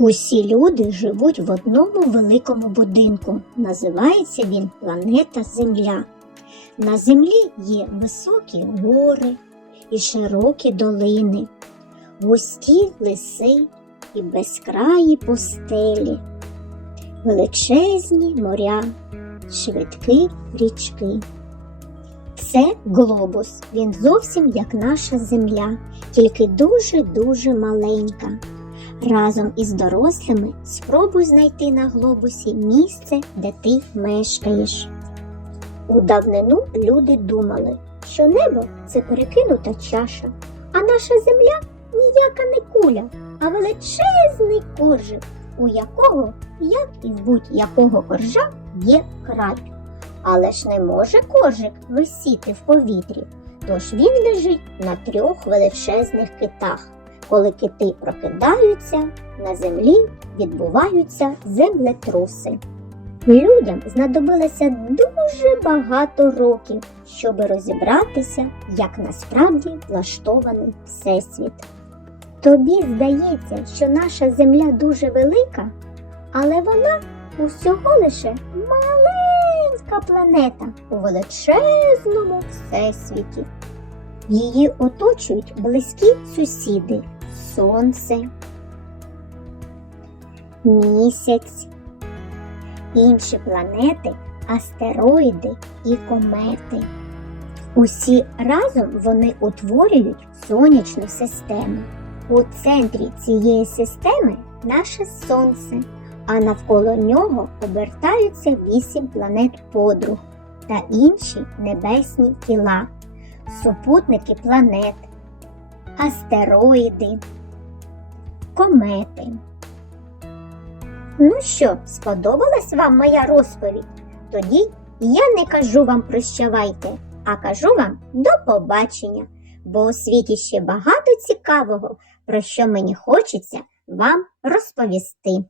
Усі люди живуть в одному великому будинку. Називається він планета Земля. На землі є високі гори і широкі долини, густі ліси і безкраї пустелі, величезні моря, швидкі річки. Це глобус. Він зовсім як наша земля, тільки дуже-дуже маленька. Разом із дорослими спробуй знайти на глобусі місце, де ти мешкаєш. У давнину люди думали, що небо це перекинута чаша, а наша земля ніяка не куля, а величезний коржик, у якого, як і в будь-якого коржа, є край. Але ж не може коржик висіти в повітрі, тож він лежить на трьох величезних китах. Коли кити прокидаються, на землі відбуваються землетруси. Людям знадобилося дуже багато років, щоб розібратися, як насправді влаштований Всесвіт. Тобі здається, що наша земля дуже велика, але вона усього лише маленька планета у величезному всесвіті. Її оточують близькі сусіди сонце, місяць, інші планети, астероїди і комети. Усі разом вони утворюють сонячну систему. У центрі цієї системи наше сонце, а навколо нього обертаються вісім планет подруг та інші небесні тіла, супутники планет, астероїди, комети. Ну що, сподобалась вам моя розповідь? Тоді я не кажу вам прощавайте, а кажу вам до побачення, бо у світі ще багато цікавого, про що мені хочеться вам розповісти.